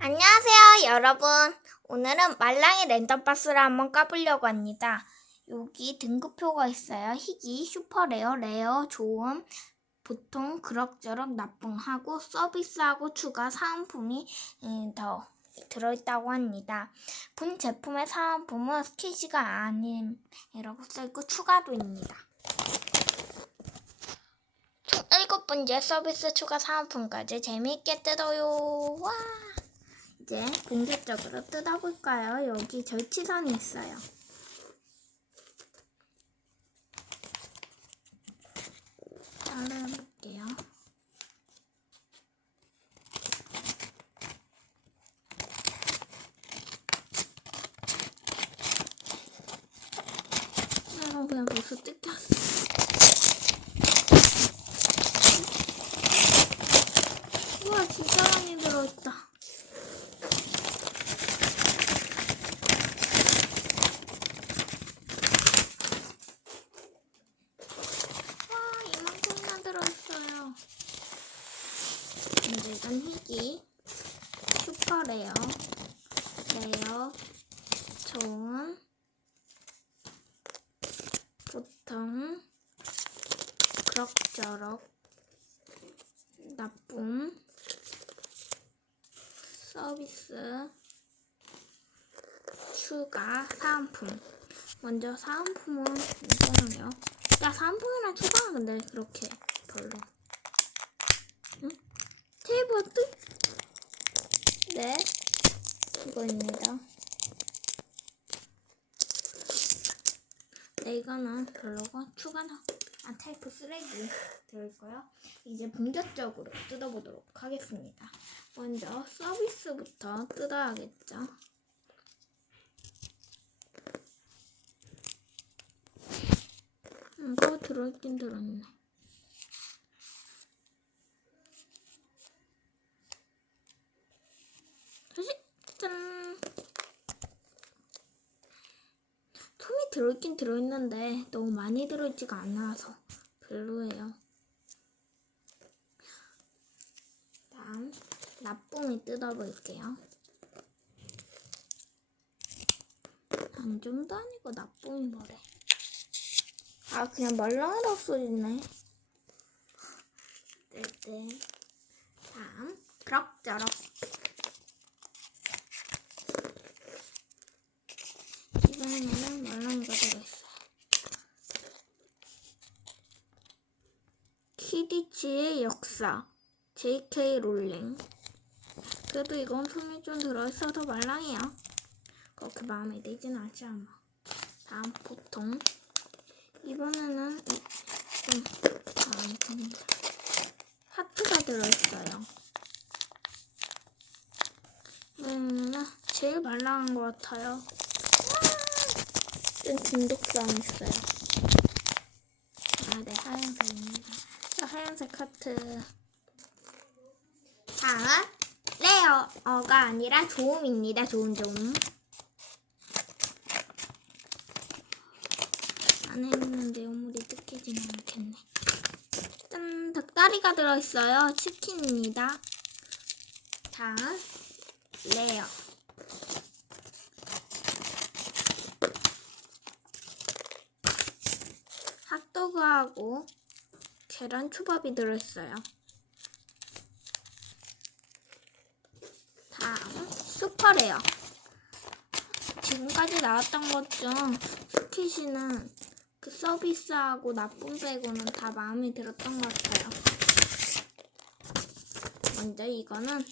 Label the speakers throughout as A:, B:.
A: 안녕하세요, 여러분. 오늘은 말랑이 랜덤 박스를 한번 까보려고 합니다. 여기 등급표가 있어요. 희귀, 슈퍼 레어, 레어, 좋음, 보통, 그럭저럭, 나쁨하고 서비스하고 추가 사은품이 음, 더 들어있다고 합니다. 본 제품의 사은품은 스키시가 아님이라고 써있고 추가도 입니다. 총 7번째 서비스 추가 사은품까지 재미있게 뜯어요. 와! 이제 본격적으로 뜯어볼까요? 여기 절치선이 있어요. 자르볼게요. 아, 그냥 벌써 뜯겼어. 우와, 진짜 많이 들어있다. 와, 이만큼이나 들어있어요. 근데 이건 희귀, 슈퍼 레어, 레어, 좋은, 보통, 그럭저럭, 나쁨, 서비스, 추가, 사은품. 먼저 사은품은 이거는요. 야, 사은품이랑 추가는 근데 그렇게 별로. 응? 테이블트? 네. 이거입니다. 네, 이거는 별로고 추가는 아, 테이프 쓰레기 들어있고요. 이제 본격적으로 뜯어보도록 하겠습니다. 먼저 서비스부터 뜯어야겠죠. 이거 들어있긴 들었네. 다시 짠. 솜이 들어있긴 들어있는데 너무 많이 들어있지가 않아서 별로예요. 다음 나쁨이 뜯어볼게요. 안좀도 아니고 나쁨이 뭐래. 아 그냥 말랑이라고 써있네. 네 네. 다음 그럭저럭. 이번에는 말랑이가 들어있어요. 키디치의 역사 JK 롤링 그래도 이건 숨이 좀 들어있어서 말랑이야. 그렇게 마음에 들진 않지 않아. 다음 보통. 이번에는 이- 좀 마음에 하트가 들어있어요. 음, 제일 말랑한 것 같아요. 좀 중독성 있어요 아, 네, 하얀색입니다. 하트. 다음, 레어가 아니라 조음입니다. 조음, 조음. 안에 있는 내용물이 뜯기지는 않겠네. 짠, 닭다리가 들어있어요. 치킨입니다. 다음, 레어. 핫도그하고 계란 초밥이 들어있어요. 다음 슈퍼레어. 지금까지 나왔던 것 중 스키시는 그 서비스하고 나쁨 빼고는 다 마음에 들었던 것 같아요. 먼저 이거는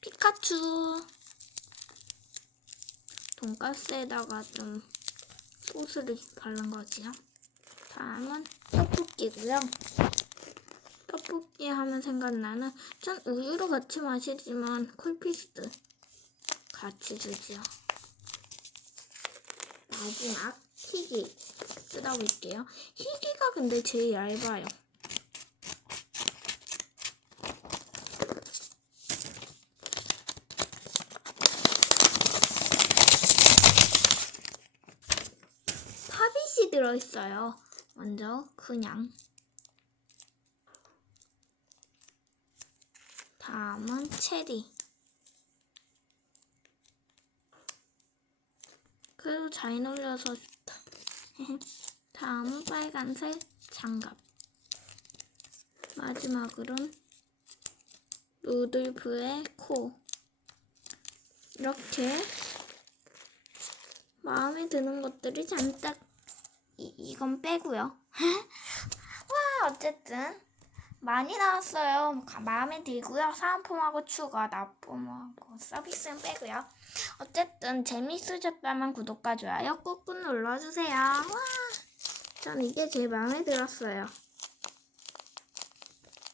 A: 피카츄 돈가스에다가 좀 소스를 바른 거지요. 다음은 떡볶이고요. 떡볶이 하면 생각나는 전 우유로 같이 마시지만 콜피스도 같이 주지요. 마지막 희귀 뜯어볼게요. 희귀가 근데 제일 얇아요. 들어있어요. 먼저 그냥 다음은 체리. 그래도 잘 놀려서 좋다. 다음은 빨간색 장갑. 마지막으론 루돌프의 코. 이렇게 마음에 드는 것들이 잔뜩 이, 이건 빼고요. 와 어쨌든 많이 나왔어요. 가- 마음에 들고요. 사은품하고 추가, 납품하고 서비스는 빼고요. 어쨌든 재밌으셨다면 구독과 좋아요 꾹꾹 눌러주세요. 와, 전 이게 제일 마음에 들었어요.